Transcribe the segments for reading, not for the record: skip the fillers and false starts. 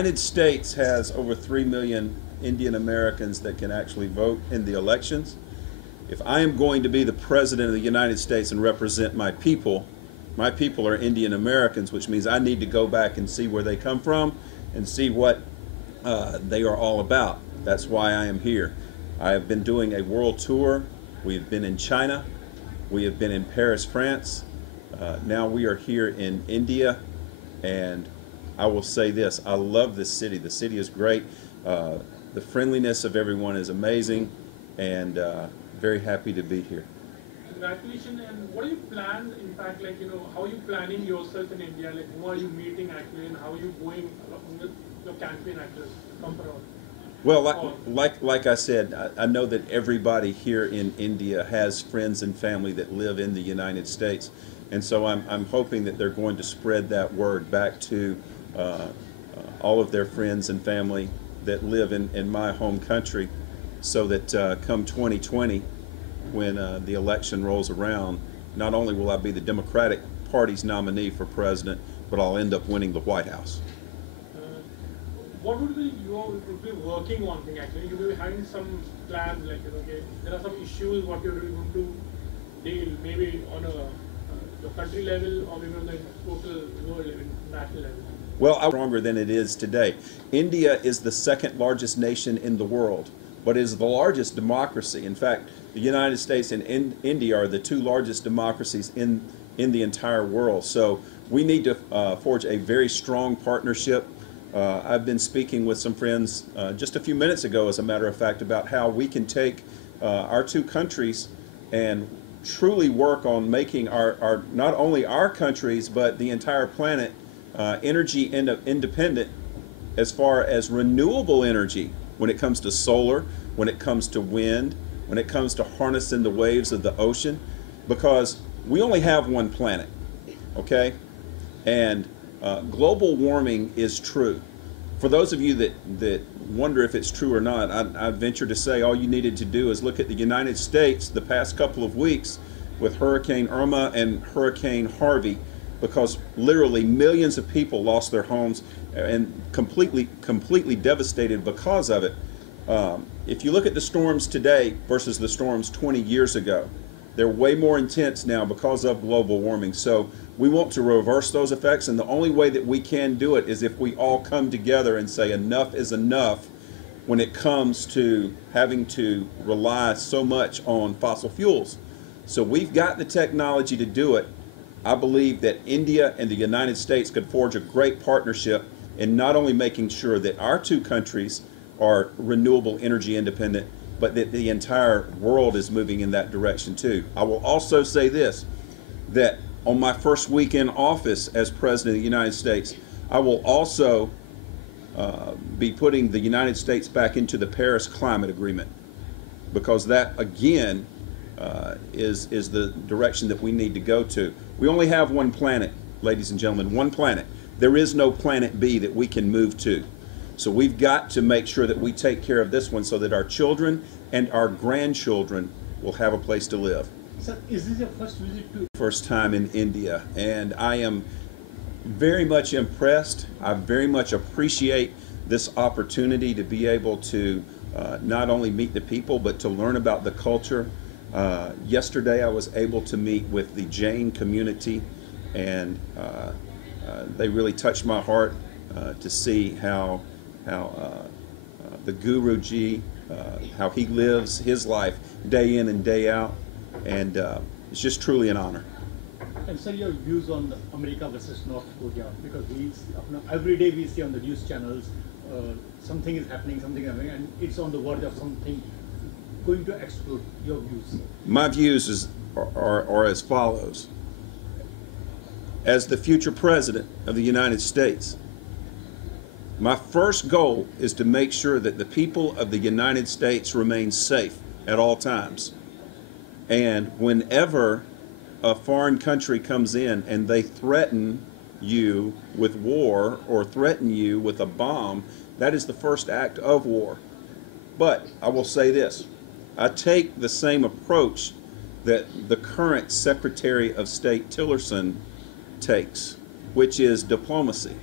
United States has over 3 million Indian Americans that can actually vote in the elections. If I am going to be the President of the United States and represent my people are Indian Americans, which means I need to go back and see where they come from and see what they are all about. That's why I am here. I have been doing a world tour. We have been in China. We have been in Paris, France. Now we are here in India, and I will say this, I love this city. The city is great. The friendliness of everyone is amazing, and very happy to be here. Congratulations. And what do you plan, in fact, like, how are you planning yourself in India? Like, who are you meeting actually, and how are you going along with your campaign actors? Come around. Well, like I said, I know that everybody here in India has friends and family that live in the United States. And so I'm hoping that they're going to spread that word back to all of their friends and family that live in my home country, so that come 2020, when the election rolls around, not only will I be the Democratic Party's nominee for president, but I'll end up winning the White House. What would be be working on thing actually? You will be having some plans, like, okay, there are some issues what you're really going to deal, maybe on a your country level, or maybe on the total world level, national level. Well, I'm stronger than it is today. India is the second largest nation in the world, but is the largest democracy. In fact, the United States and India are the two largest democracies in the entire world. So we need to forge a very strong partnership. I've been speaking with some friends just a few minutes ago, as a matter of fact, about how we can take our two countries and truly work on making our not only our countries but the entire planet energy independent, as far as renewable energy, when it comes to solar, when it comes to wind, when it comes to harnessing the waves of the ocean, because we only have one planet, okay? And global warming is true. For those of you that wonder if it's true or not, I venture to say all you needed to do is look at the United States the past couple of weeks with Hurricane Irma and Hurricane Harvey, because literally millions of people lost their homes and completely devastated because of it. If you look at the storms today versus the storms 20 years ago, they're way more intense now because of global warming. So we want to reverse those effects, and the only way that we can do it is if we all come together and say enough is enough when it comes to having to rely so much on fossil fuels. So we've got the technology to do it. I believe that India and the United States could forge a great partnership in not only making sure that our two countries are renewable energy independent, but that the entire world is moving in that direction too. I will also say this, that on my first week in office as President of the United States, I will also be putting the United States back into the Paris Climate Agreement, because that, again, is the direction that we need to go to. We only have one planet, ladies and gentlemen, one planet. There is no planet B that we can move to. So we've got to make sure that we take care of this one so that our children and our grandchildren will have a place to live. Sir, is this your first visit to? First time in India, and I am very much impressed. I very much appreciate this opportunity to be able to not only meet the people, but to learn about the culture. Yesterday I was able to meet with the Jain community, and they really touched my heart to see how the Guruji, how he lives his life day in and day out, and it's just truly an honor. And sir, your views on America versus North Korea, because every day we see on the news channels something is happening, and it's on the verge of something going to explode. Your views? My views are as follows. As the future President of the United States, my first goal is to make sure that the people of the United States remain safe at all times. And whenever a foreign country comes in and they threaten you with war or threaten you with a bomb, that is the first act of war. But I will say this, I take the same approach that the current Secretary of State Tillerson takes, which is diplomacy.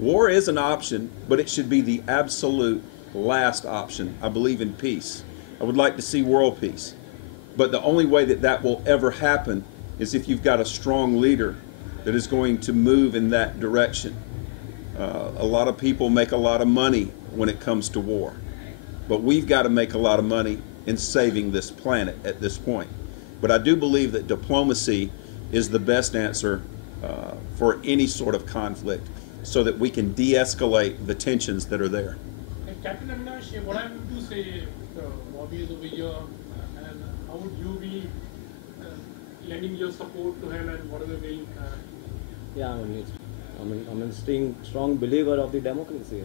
War is an option, but it should be the absolute last option. I believe in peace. I would like to see world peace. But the only way that that will ever happen is if you've got a strong leader that is going to move in that direction. A lot of people make a lot of money when it comes to war, but we've got to make a lot of money in saving this planet at this point. But I do believe that diplomacy is the best answer for any sort of conflict, so that we can de-escalate the tensions that are there. Captain Avinash, what I'm going to say, Robby is over here, and how would you be lending your support to him and whatever way you can? Yeah, I'm a strong believer of the democracy.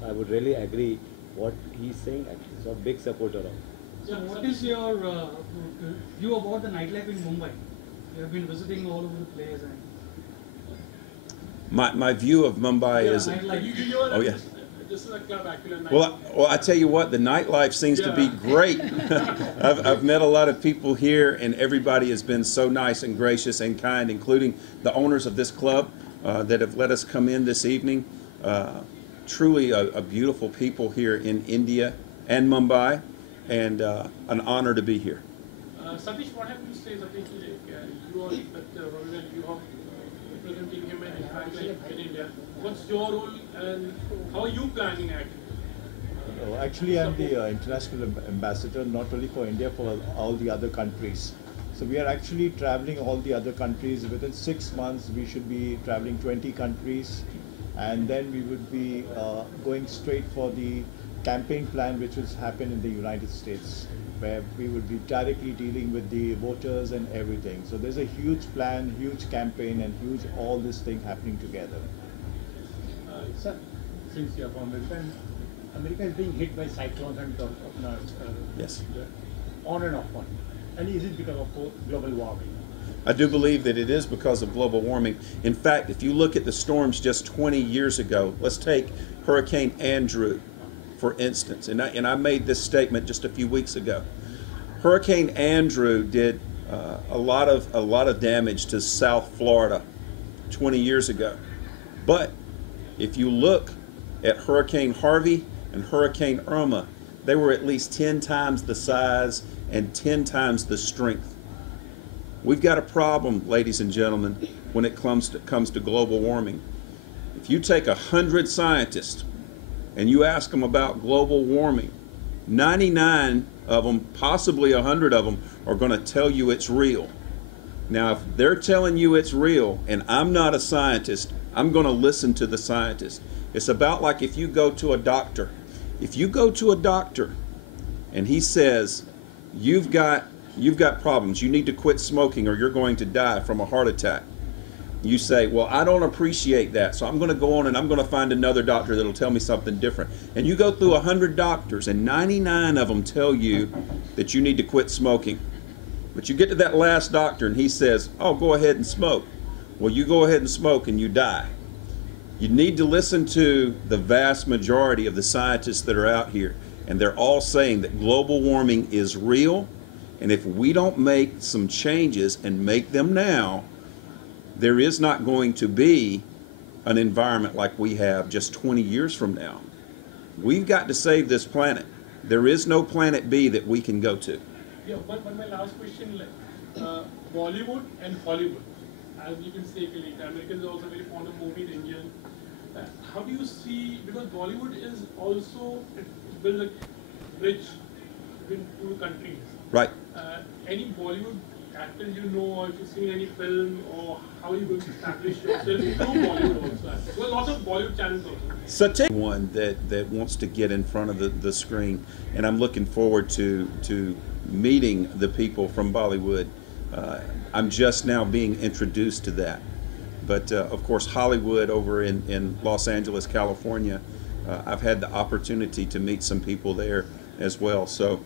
So I would really agree what he's saying actually. So a big supporter of it. So what is your view about the nightlife in Mumbai? You have been visiting all over the place. And My view of Mumbai is... Oh, yeah. This is a club actually. Well, I tell you what, the nightlife seems to be great. I've met a lot of people here, and everybody has been so nice and gracious and kind, including the owners of this club that have let us come in this evening. Truly a beautiful people here in India and Mumbai, and an honor to be here. Satish, what have you to say? Satish, you are you are representing him in nightlife in India. What's your role and how are you planning actually? Actually, I'm the international ambassador, not only for India, for all the other countries. So we are actually traveling all the other countries. Within 6 months, we should be traveling 20 countries. And then we would be going straight for the campaign plan, which will happen in the United States, where we would be directly dealing with the voters and everything. So there's a huge plan, huge campaign, and huge all this thing happening together. Sir, since you are from America, America is being hit by cyclones and Yes. On and off one. And is it because of global warming? I do believe that it is because of global warming. In fact, if you look at the storms just 20 years ago, let's take Hurricane Andrew, for instance, and I made this statement just a few weeks ago. Hurricane Andrew did a lot of damage to South Florida 20 years ago. But if you look at Hurricane Harvey and Hurricane Irma, they were at least 10 times the size and 10 times the strength. We've got a problem, ladies and gentlemen, when it comes to global warming. If you take 100 scientists and you ask them about global warming, 99 of them, possibly 100 of them, are going to tell you it's real. Now, if they're telling you it's real and I'm not a scientist, I'm going to listen to the scientist. It's about like if you go to a doctor. If you go to a doctor and he says, you've got problems, you need to quit smoking or you're going to die from a heart attack. You say, well, I don't appreciate that, so I'm going to go on and I'm going to find another doctor that'll tell me something different. And you go through 100 doctors and 99 of them tell you that you need to quit smoking. But you get to that last doctor and he says, oh, go ahead and smoke. Well, you go ahead and smoke and you die. You need to listen to the vast majority of the scientists that are out here, and they're all saying that global warming is real, and if we don't make some changes and make them now, there is not going to be an environment like we have just 20 years from now. We've got to save this planet. There is no planet B that we can go to. Yeah, but my last question, Bollywood and Hollywood, as you can say, Americans are also very fond of movies, Indian. How do you see, because Bollywood is also built a bridge between two countries. Right. Any Bollywood actors you know, or if you've seen any film, or how are you going to establish yourself through Bollywood also? There are lots of Bollywood channels also. So take one that wants to get in front of the screen, and I'm looking forward to meeting the people from Bollywood. I'm just now being introduced to that. But of course, Hollywood over in Los Angeles, California, I've had the opportunity to meet some people there as well. So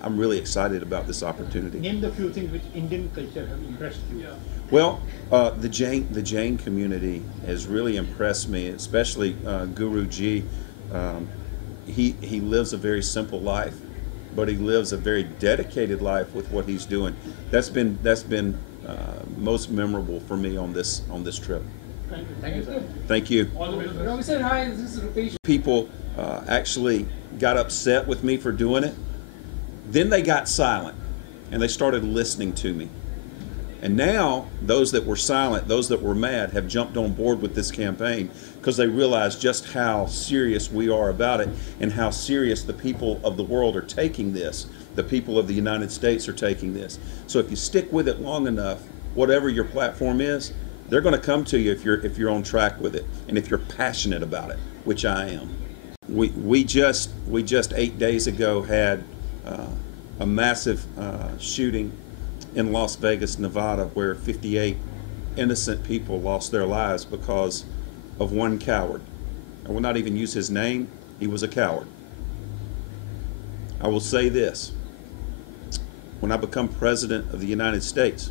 I'm really excited about this opportunity. Name the few things which Indian culture have impressed you. Yeah. Well, the Jain community has really impressed me, especially Guruji. He lives a very simple life, but he lives a very dedicated life with what he's doing. That's been most memorable for me on this trip. Thank you, sir. Thank you. All the best. Robby sir, hi, this is Rupesh. People actually got upset with me for doing it. Then they got silent and they started listening to me. And now those that were silent, those that were mad, have jumped on board with this campaign because they realize just how serious we are about it and how serious the people of the world are taking this. The people of the United States are taking this. So if you stick with it long enough, whatever your platform is, they're going to come to you if you're on track with it and if you're passionate about it, which I am. We just 8 days ago had a massive shooting in Las Vegas, Nevada, where 58 innocent people lost their lives because of one coward. I will not even use his name. He was a coward. I will say this. When I become president of the United States,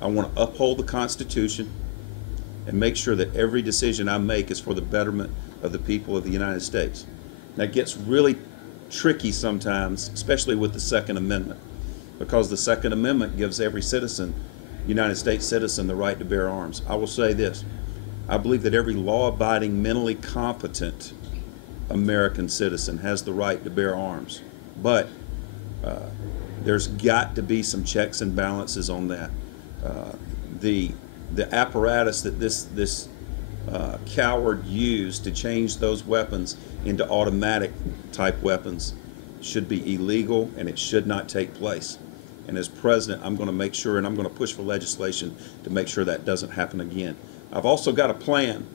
I want to uphold the Constitution and make sure that every decision I make is for the betterment of the people of the United States. That gets really tricky sometimes, especially with the Second Amendment, because the Second Amendment gives every citizen, United States citizen, the right to bear arms. I will say this. I believe that every law-abiding, mentally competent American citizen has the right to bear arms. But there's got to be some checks and balances on that. The apparatus that this coward used to change those weapons into automatic type weapons should be illegal, and it should not take place. And as president, I'm going to make sure, and I'm going to push for legislation to make sure that doesn't happen again. I've also got a plan.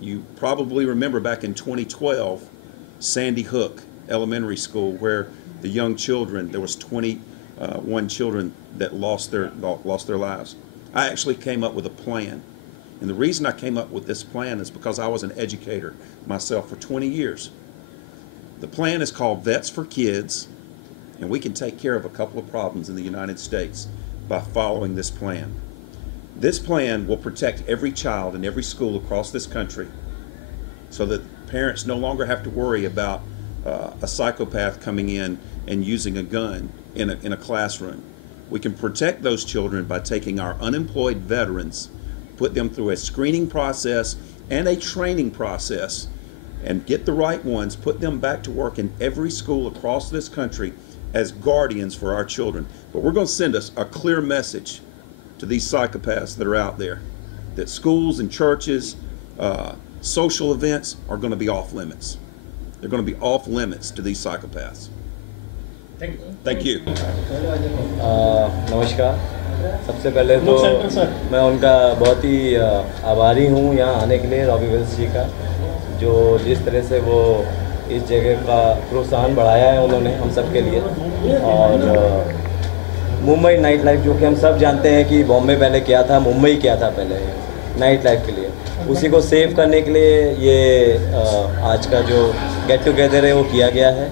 You probably remember back in 2012, Sandy Hook Elementary School, where the young children, there was 21 children that lost their lives. I actually came up with a plan. And the reason I came up with this plan is because I was an educator myself for 20 years. The plan is called Vets for Kids, and we can take care of a couple of problems in the United States by following this plan. This plan will protect every child in every school across this country so that parents no longer have to worry about a psychopath coming in and using a gun in a classroom. We can protect those children by taking our unemployed veterans, put them through a screening process and a training process, and get the right ones, put them back to work in every school across this country as guardians for our children. But we're going to send us a clear message to these psychopaths that are out there, that schools and churches, social events are going to be off limits. They're going to be off limits to these psychopaths. Thank you. Thank you. नमस्कार। सबसे पहले तो मैं उनका बहुत ही आभारी हूँ यहाँ आने के लिए, रॉबी विल्स जी का, जो जिस तरह से वो इस जगह का प्रोत्साहन बढ़ाया है उन्होंने हम सब के लिए। और मुंबई नाइट लाइफ, जो कि हम सब जानते हैं कि बॉम्बे पहले क्या था, मुंबई क्या था पहले नाइट लाइफ के लिए, उसी को सेव करने के लिए ये आज का जो गेट टुगेदर है वो किया गया है।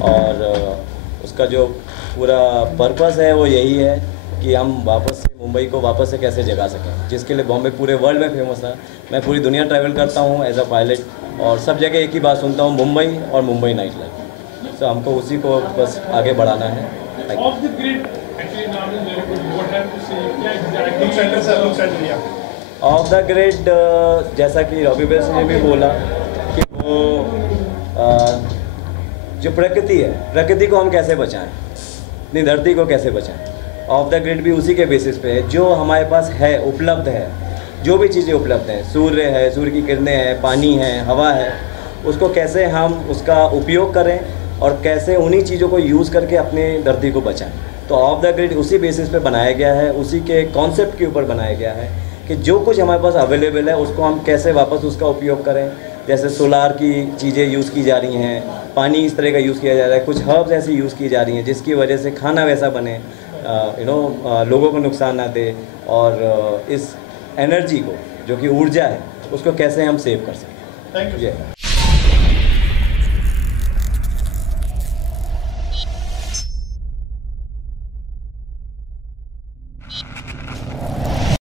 और उसका जो पूरा पर्पस है वो यही है कि हम वापस से मुंबई को वापस से कैसे जगा सकें, जिसके लिए बॉम्बे पूरे वर्ल्ड में फेमस है। मैं पूरी दुनिया ट्रैवल करता हूँ एज अ पायलट, और सब जगह एक ही बात सुनता हूँ, मुंबई और मुंबई नाइट लाइफ। तो हमको उसी को बस आगे बढ़ाना है। ऑफ द ग्रिड, जैसा कि रॉबी विल्स ने भी बोला कि वो जो प्रकृति है, प्रकृति को हम कैसे बचाएं, अपनी धरती को कैसे बचाएं। ऑफ द ग्रिड भी उसी के बेसिस पे है, जो हमारे पास है, उपलब्ध है, जो भी चीज़ें उपलब्ध हैं, सूर्य है, सूर्य की किरणें हैं, पानी है, हवा है, उसको कैसे हम उसका उपयोग करें और कैसे उन्हीं चीज़ों को यूज़ करके अपनी धरती को बचाएं। तो ऑफ द ग्रिड उसी बेसिस पे बनाया गया है, उसी के कॉन्सेप्ट के ऊपर बनाया गया है कि जो कुछ हमारे पास अवेलेबल है उसको हम कैसे वापस उसका उपयोग करें। जैसे सोलार की चीज़ें यूज़ की जा रही हैं, पानी इस तरह का यूज़ किया जा रहा है, कुछ हर्ब्स ऐसी यूज़ की जा रही हैं जिसकी वजह से खाना वैसा बने, लोगों को नुकसान ना दे, और इस एनर्जी को, जो कि ऊर्जा है, उसको कैसे हम सेव कर सकें। Thank you.